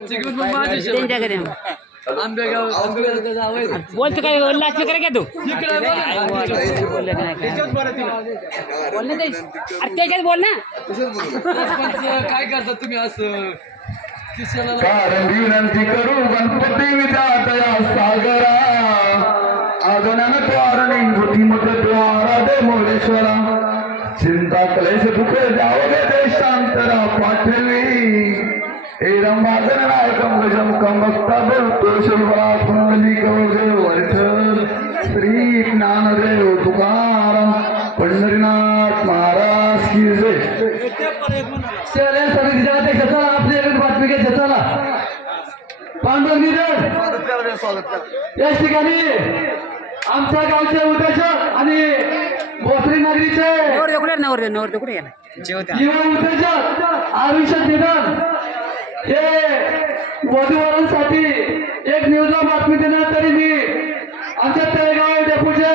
त्यांच्याकडे बोलतो काय बोलला करा का तू बोलले का नाही बोलले अरे त्याच्यात बोल ना काय करता तुम्ही असं विनंती करू गणपती विधातया सागरा आगमन द्वारणी बुद्धिमत द्वारा दे मोरेश्वरा चिंता क्लेश दुःख जावगे देशांतरा पाठवी हे रंभाधर नायकम गजम कमक्तब तुळशीवा कुंडली गौगे वर्ठल श्री ज्ञानदेव तुकाराम पंढरीनाथ महाराज की जय. शहर समितीच्या अध्यक्षाला आपल्याकडे बातमी घ्यायची चला पांडव याच ठिकाणी आमच्या गावचे उद्योजक आणि भोसरी नगरीचे नवर कुठे गेला युवा उद्योजक आयुष्य निधन हे वधूवरांसाठी एक न्यूजला बातमी देण्यात तरी मी आमच्या तळेगाव डेपूचे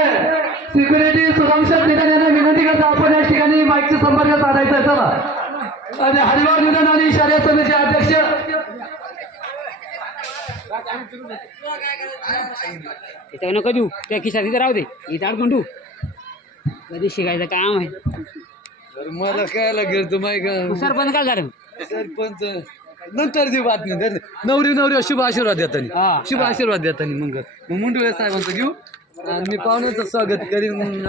सिक्युरिटी सुधांशक निधन यांना विनंती करतो आपण या ठिकाणी माईकचा संपर्क साधायचा आहे चला आणि हरिवार निधन आणि शहर समितीचे अध्यक्ष त्याच्यावर नको देऊ त्या खिशात तिथे राहू दे इथं अडकून ठेवू कधी शिकायचं काम आहे मला काय लागेल तुम्ही का सरपंच काय झालं सरपंच नंतर देऊ बातमी नवरी शुभ आशीर्वाद देताना शुभ आशीर्वाद देताना मग मुंडवे साहेबांचं घेऊ आणि मी पाहुण्याचं स्वागत करीन.